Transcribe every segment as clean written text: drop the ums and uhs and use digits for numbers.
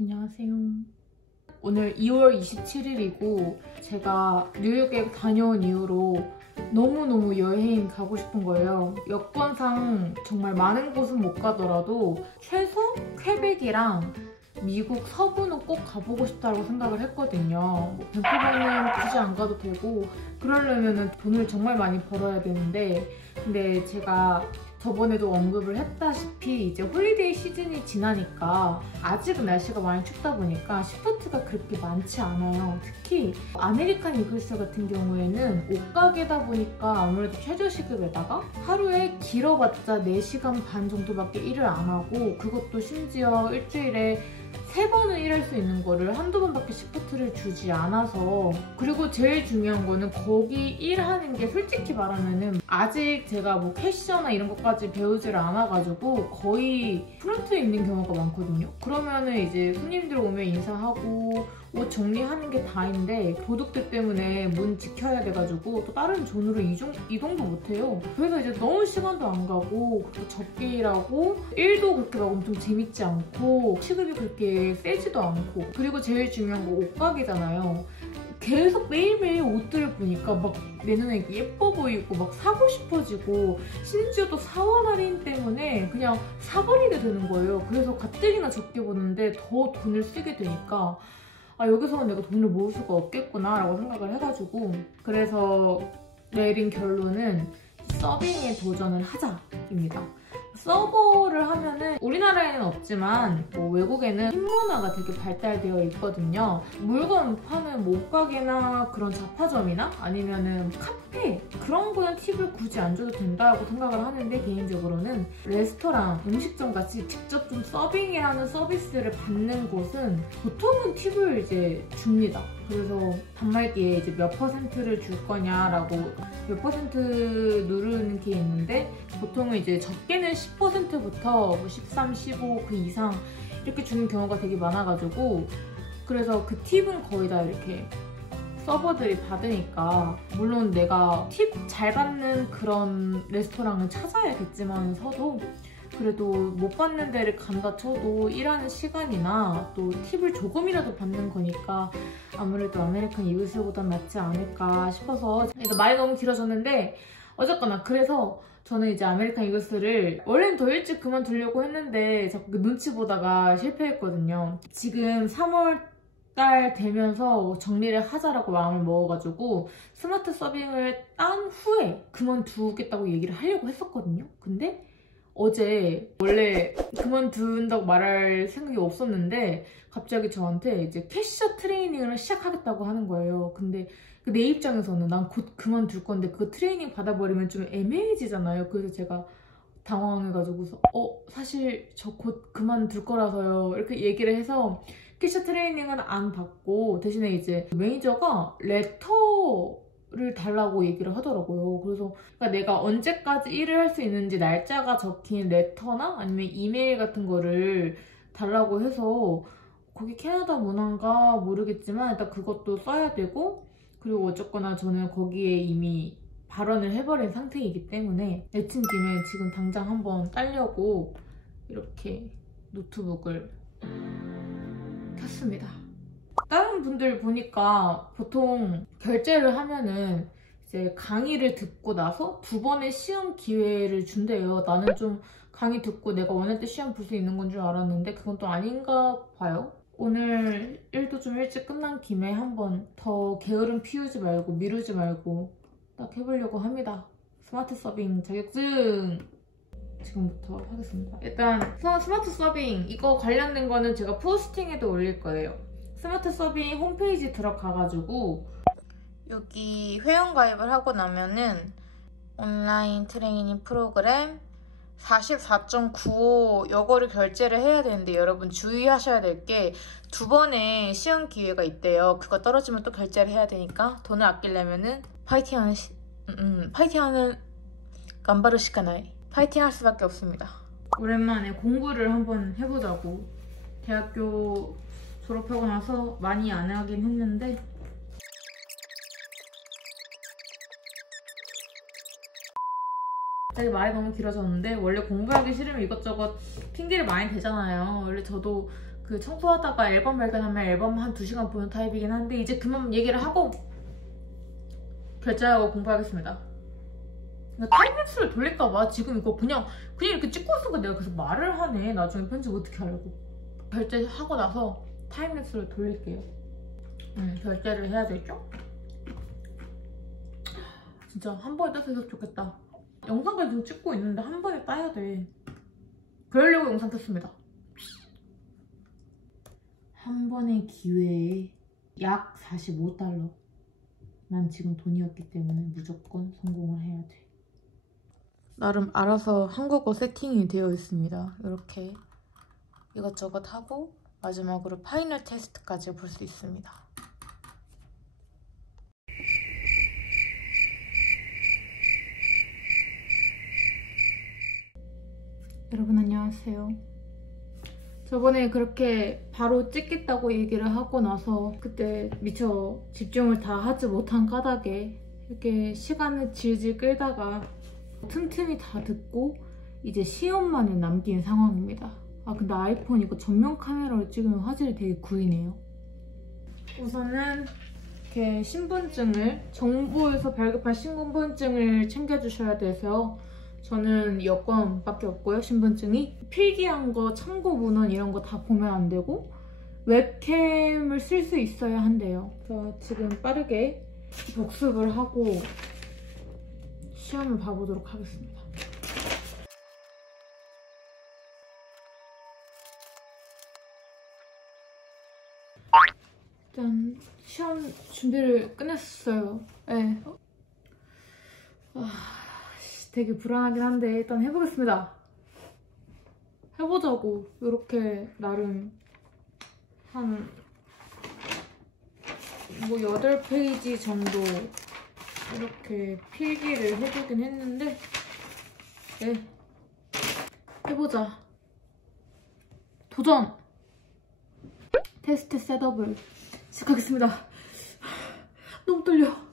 안녕하세요. 오늘 2월 27일이고 제가 뉴욕에 다녀온 이후로 너무너무 여행 가고 싶은 거예요. 여건상 정말 많은 곳은 못 가더라도 최소 퀘벡이랑 미국 서부는 꼭 가보고 싶다고 생각을 했거든요. 뭐 밴쿠버는 굳이 안 가도 되고 그러려면 돈을 정말 많이 벌어야 되는데 근데 제가 저번에도 언급을 했다시피 이제 홀리데이 시즌이 지나니까 아직은 날씨가 많이 춥다 보니까 시프트가 그렇게 많지 않아요. 특히 아메리칸 이글스 같은 경우에는 옷가게다 보니까 아무래도 최저시급에다가 하루에 길어봤자 4시간 반 정도밖에 일을 안 하고 그것도 심지어 일주일에 3번은 일할 수 있는 거를 한두 번밖에 시프트를 주지 않아서 그리고 제일 중요한 거는 거기 일하는 게 솔직히 말하면은 아직 제가 뭐 캐셔나 이런 것까지 배우지를 않아가지고 거의 프런트에 있는 경우가 많거든요. 그러면은 이제 손님들 오면 인사하고 옷 정리하는 게 다인데 도둑들 때문에 문 지켜야 돼가지고 또 다른 존으로 이동도 못해요. 그래서 이제 너무 시간도 안 가고 또 적게 일하고 일도 그렇게 막 엄청 재밌지 않고 시급이 그렇게 세지도 않고 그리고 제일 중요한 거 옷가게잖아요. 계속 매일매일 옷들을 보니까 막 내 눈에 예뻐 보이고 막 사고 싶어지고 심지어 또 4월 할인 때문에 그냥 사버리게 되는 거예요. 그래서 가뜩이나 적게 보는데 더 돈을 쓰게 되니까 아 여기서는 내가 돈을 모을 수가 없겠구나 라고 생각을 해가지고 그래서 내린 결론은 서빙에 도전을 하자입니다. 서버를 하면은 우리나라에는 없지만 뭐 외국에는 팁 문화가 되게 발달되어 있거든요. 물건 파는 뭐 옷가게나 그런 잡화점이나 아니면은 카페 그런 거는 팁을 굳이 안 줘도 된다고 생각을 하는데 개인적으로는 레스토랑, 음식점 같이 직접 좀 서빙이라는 서비스를 받는 곳은 보통은 팁을 이제 줍니다. 그래서 단말기에 이제 몇 퍼센트를 줄 거냐라고 몇 퍼센트 누르는 게 있는데 보통은 이제 적게는 10%부터 뭐 13, 15 그 이상 이렇게 주는 경우가 되게 많아가지고 그래서 그 팁은 거의 다 이렇게 서버들이 받으니까 물론 내가 팁 잘 받는 그런 레스토랑을 찾아야겠지만서도 그래도 못 받는 데를 간다 쳐도 일하는 시간이나 또 팁을 조금이라도 받는 거니까 아무래도 아메리칸 이글스보단 낫지 않을까 싶어서 일단 말이 너무 길어졌는데 어쨌거나 그래서 저는 이제 아메리칸 이글스를 원래는 더 일찍 그만두려고 했는데 자꾸 그 눈치 보다가 실패했거든요. 지금 3월 달 되면서 정리를 하자라고 마음을 먹어가지고 스마트 서빙을 딴 후에 그만두겠다고 얘기를 하려고 했었거든요. 근데 어제 원래 그만둔다고 말할 생각이 없었는데 갑자기 저한테 이제 캐셔 트레이닝을 시작하겠다고 하는 거예요. 근데 내 입장에서는 난 곧 그만둘 건데 그거 트레이닝 받아버리면 좀 애매해지잖아요. 그래서 제가 당황해가지고서 사실 저 곧 그만둘 거라서요 이렇게 얘기를 해서 캐셔 트레이닝은 안 받고 대신에 이제 매니저가 레터를 달라고 얘기를 하더라고요. 그래서 그러니까 내가 언제까지 일을 할 수 있는지 날짜가 적힌 레터나 아니면 이메일 같은 거를 달라고 해서 거기 캐나다 문화인가 모르겠지만 일단 그것도 써야 되고 그리고 어쨌거나 저는 거기에 이미 발언을 해버린 상태이기 때문에 내친 김에 지금 당장 한번 따려고 이렇게 노트북을 켰습니다. 다른 분들 보니까 보통 결제를 하면은 이제 강의를 듣고 나서 2번의 시험 기회를 준대요. 나는 좀 강의 듣고 내가 원할 때 시험 볼 수 있는 건 줄 알았는데 그건 또 아닌가 봐요. 오늘 일도 좀 일찍 끝난 김에 한번 더 게으름 피우지 말고 미루지 말고 딱 해보려고 합니다. 스마트 서빙 자격증! 지금부터 하겠습니다. 일단 스마트 서빙 이거 관련된 거는 제가 포스팅에도 올릴 거예요. 스마트 서빙 홈페이지 들어가가지고 여기 회원가입을 하고 나면은 온라인 트레이닝 프로그램 44.95 요거를 결제를 해야 되는데 여러분 주의하셔야 될 게 2번의 시험 기회가 있대요. 그거 떨어지면 또 결제를 해야 되니까 돈을 아끼려면은 파이팅하는 간바르 시카나이 파이팅 할 수밖에 없습니다. 오랜만에 공부를 한번 해보자고. 대학교 졸업하고 나서 많이 안 하긴 했는데 갑자기 말이 너무 길어졌는데 원래 공부하기 싫으면 이것저것 핑계를 많이 대잖아요. 원래 저도 그 청소하다가 앨범 발견하면 앨범 한 2시간 보는 타입이긴 한데 이제 그만 얘기를 하고 결제하고 공부하겠습니다. 타임랩스를 돌릴까봐 지금 이거 그냥 이렇게 찍고 있으니까 내가 계속 말을 하네. 나중에 편집 어떻게 하려고. 결제하고 나서 타임랩스를 돌릴게요. 결제를 해야 되죠? 진짜 한 번에 땄으면 좋겠다. 영상까지 지금 찍고 있는데 한 번에 따야 돼. 그러려고 영상 켰습니다. 한 번의 기회에 약 45달러. 난 지금 돈이 없기 때문에 무조건 성공을 해야 돼. 나름 알아서 한국어 세팅이 되어 있습니다. 이렇게 이것저것 하고 마지막으로 파이널 테스트까지 볼 수 있습니다. 여러분 안녕하세요. 저번에 그렇게 바로 찍겠다고 얘기를 하고 나서 그때 미처 집중을 다 하지 못한 까닭에 이렇게 시간을 질질 끌다가 틈틈이 다 듣고 이제 시험만에 남긴 상황입니다. 아 근데 아이폰 이거 전면 카메라로 찍으면 화질이 되게 구리네요. 우선은 이렇게 신분증을 정부에서 발급한 신분증을 챙겨주셔야 돼서 저는 여권밖에 없고요. 신분증이 필기한 거, 참고 문헌 이런 거 다 보면 안 되고 웹캠을 쓸 수 있어야 한대요. 그래서 지금 빠르게 복습을 하고 시험을 봐보도록 하겠습니다. 일단 시험 준비를 끝냈어요. 네. 되게 불안하긴 한데 일단 해보겠습니다. 해보자고. 이렇게 나름 한 뭐 8페이지 정도 이렇게 필기를 해두긴 했는데 네. 해보자. 도전! 테스트 셋업을 시작하겠습니다. 너무 떨려.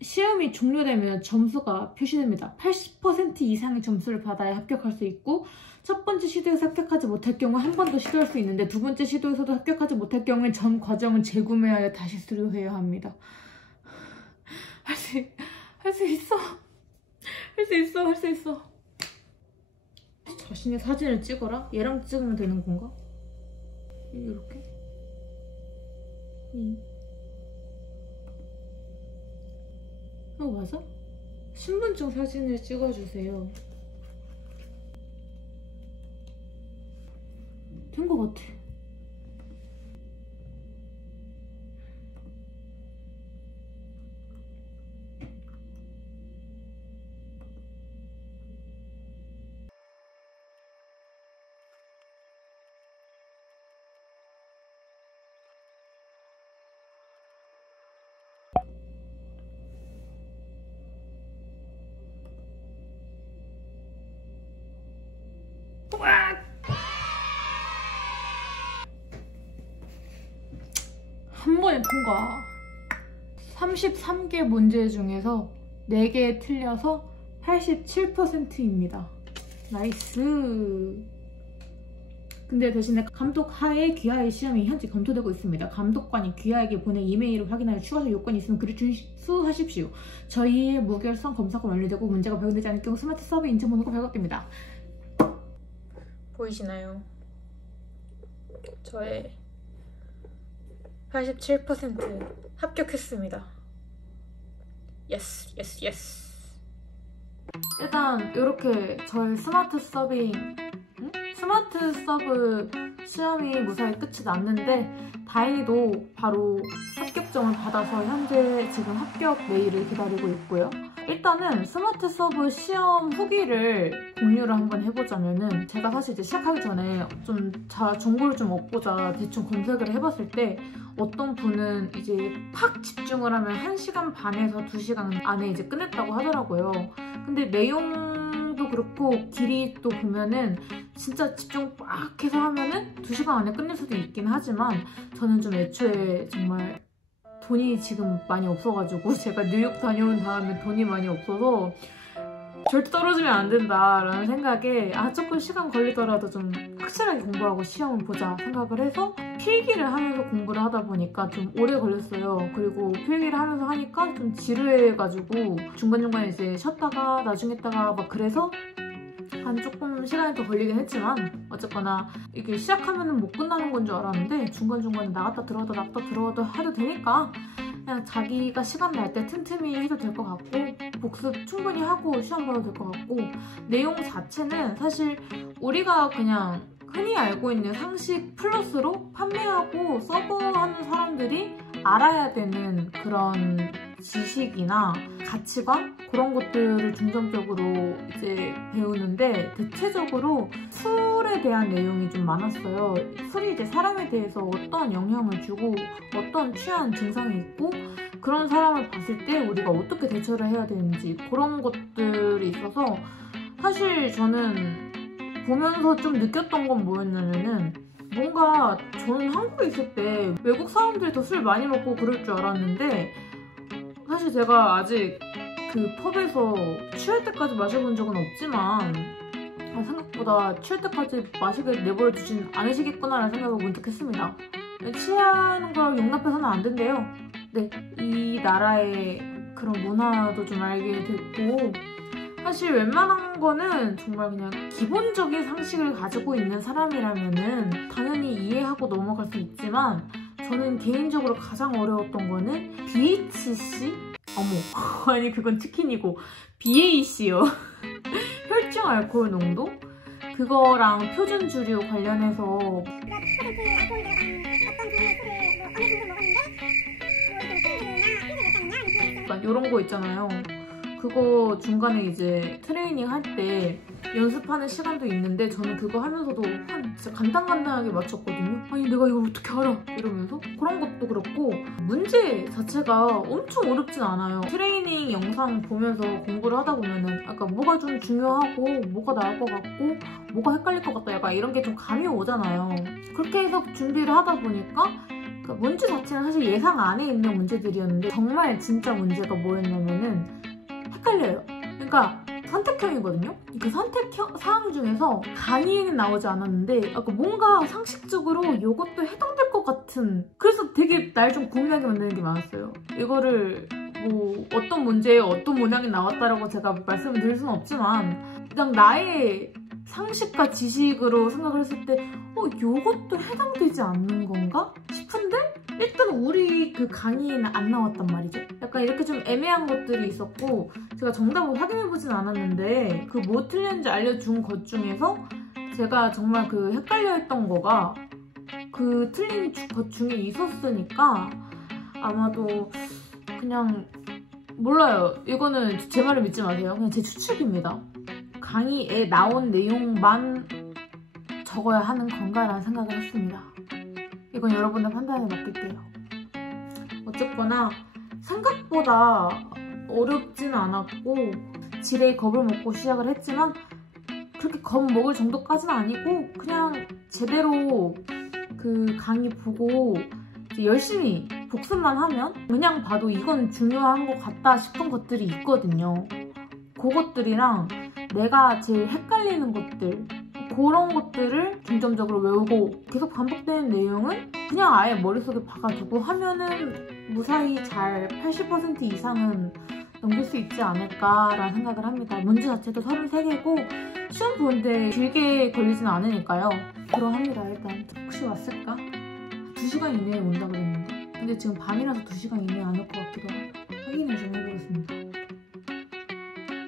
시험이 종료되면 점수가 표시됩니다. 80% 이상의 점수를 받아야 합격할 수 있고 첫 번째 시도에서 합격하지 못할 경우 한 번 더 시도할 수 있는데 두 번째 시도에서도 합격하지 못할 경우엔 전 과정은 재구매하여 다시 수료해야 합니다. 할 수 있어. 할 수 있어. 할 수 있어. 자신의 사진을 찍어라? 얘랑 찍으면 되는 건가? 이렇게? 맞아? 신분증 사진을 찍어주세요. 된 것 같아. 한 번에 통과. 33개 문제 중에서 4개 틀려서 87%입니다. 나이스. 근데 대신에 감독 하에 귀하의 시험이 현재 검토되고 있습니다. 감독관이 귀하에게 보낸 이메일을 확인하여 추가적 요건이 있으면 글을 준수하십시오. 저희의 무결성 검사가 완료되고 문제가 발견되지 않을 경우 스마트 서버 인증번호가 발급됩니다. 보이시나요? 저의 87% 합격했습니다. 예스, 예스, 예스. 일단 이렇게 저의 스마트 서브 시험이 무사히 끝이 났는데 다행히도 바로 합격점을 받아서 현재 지금 합격 메일을 기다리고 있고요. 일단은 스마트 서브 시험 후기를 공유를 한번 해보자면은 제가 사실 이제 시작하기 전에 좀 정보를 좀 얻고자 대충 검색을 해봤을 때 어떤 분은 이제 팍 집중을 하면 1시간 반에서 2시간 안에 이제 끝냈다고 하더라고요. 근데 내용도 그렇고 길이도 보면은 진짜 집중 빡 해서 하면은 2시간 안에 끝낼 수도 있긴 하지만 저는 좀 애초에 정말 돈이 지금 많이 없어가지고 제가 뉴욕 다녀온 다음에 돈이 많이 없어서 절대 떨어지면 안 된다라는 생각에 조금 시간 걸리더라도 좀 확실하게 공부하고 시험을 보자 생각을 해서 필기를 하면서 공부를 하다 보니까 좀 오래 걸렸어요. 그리고 필기를 하면서 하니까 좀 지루해가지고 중간중간에 이제 쉬었다가 나중에 했다가 막 그래서 한 조금 시간이 더 걸리긴 했지만 어쨌거나 이게 시작하면 못 끝나는 건 줄 알았는데 중간중간에 나갔다 들어가도 해도 되니까 그냥 자기가 시간 날 때 틈틈이 해도 될 것 같고 복습 충분히 하고 시험 봐도 될 것 같고 내용 자체는 사실 우리가 그냥 흔히 알고 있는 상식 플러스로 판매하고 서버하는 사람들이 알아야 되는 그런 지식이나 가치관 그런 것들을 중점적으로 이제 배우는데 대체적으로 술에 대한 내용이 좀 많았어요. 술이 이제 사람에 대해서 어떤 영향을 주고 어떤 취한 증상이 있고 그런 사람을 봤을 때 우리가 어떻게 대처를 해야 되는지 그런 것들이 있어서 사실 저는 보면서 좀 느꼈던 건 뭐였냐면은 뭔가 저는 한국에 있을 때 외국 사람들이 더 술 많이 먹고 그럴 줄 알았는데 사실 제가 아직 그 펍에서 취할 때까지 마셔본 적은 없지만 생각보다 취할 때까지 마시게 내버려 두진 않으시겠구나라는 생각을 문득 했습니다. 취하는 걸 용납해서는 안 된대요. 네, 이 나라의 그런 문화도 좀 알게 됐고 사실 웬만한 거는 정말 그냥 기본적인 상식을 가지고 있는 사람이라면은 당연히 이해하고 넘어갈 수 있지만 저는 개인적으로 가장 어려웠던 거는 BHC? 어머, 아니 그건 치킨이고 BAC요. 혈중 알코올 농도? 그거랑 표준 주류 관련해서 이런 거 있잖아요. 그거 중간에 이제 트레이닝 할 때 연습하는 시간도 있는데 저는 그거 하면서도 진짜 간단하게 맞췄거든요. 아니 내가 이걸 어떻게 알아? 이러면서 그런 것도 그렇고 문제 자체가 엄청 어렵진 않아요. 트레이닝 영상 보면서 공부를 하다 보면은 약간 뭐가 좀 중요하고 뭐가 나을 것 같고 뭐가 헷갈릴 것 같다 약간 이런 게 좀 감이 오잖아요. 그렇게 해서 준비를 하다 보니까 그 문제 자체는 사실 예상 안에 있는 문제들이었는데 정말 진짜 문제가 뭐였냐면은 헷갈려요. 그러니까 선택형이거든요? 그 선택형 사항 중에서 강의에는 나오지 않았는데 뭔가 상식적으로 이것도 해당될 것 같은 그래서 되게 날 좀 고민하게 만드는 게 많았어요. 이거를 뭐 어떤 문제에 어떤 문항이 나왔다라고 제가 말씀을 드릴 수는 없지만 그냥 나의 상식과 지식으로 생각을 했을 때 이것도 해당되지 않는 건가? 싶은데 일단 우리 그 강의에는 안 나왔단 말이죠. 약간 이렇게 좀 애매한 것들이 있었고 제가 정답을 확인해보진 않았는데 그 뭐 틀렸는지 알려준 것 중에서 제가 정말 그 헷갈려했던 거가 그 틀린 것 중에 있었으니까 아마도 그냥 몰라요. 이거는 제 말을 믿지 마세요. 그냥 제 추측입니다. 강의에 나온 내용만 적어야 하는 건가라는 생각을 했습니다. 이건 여러분의 판단에 맡길게요. 어쨌거나 생각보다 어렵진 않았고 지레 겁을 먹고 시작을 했지만 그렇게 겁 먹을 정도까지는 아니고 그냥 제대로 그 강의 보고 열심히 복습만 하면 그냥 봐도 이건 중요한 것 같다 싶은 것들이 있거든요. 그것들이랑 내가 제일 헷갈리는 것들 그런 것들을 중점적으로 외우고 계속 반복되는 내용은 그냥 아예 머릿속에 박아두고 하면은 무사히 잘 80% 이상은 넘길 수 있지 않을까라는 생각을 합니다. 문제 자체도 33개고 시험 보는데 길게 걸리진 않으니까요. 그러합니다. 일단 혹시 왔을까? 2시간 이내에 온다 그랬는데 근데 지금 밤이라서 2시간 이내에 안 올 것 같기도 하고 확인을 좀 해보겠습니다.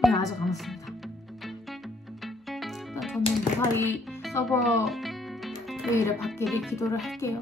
네, 아직 안 왔습니다. 저는 무사히 서버 메일을 받기를 기도를 할게요.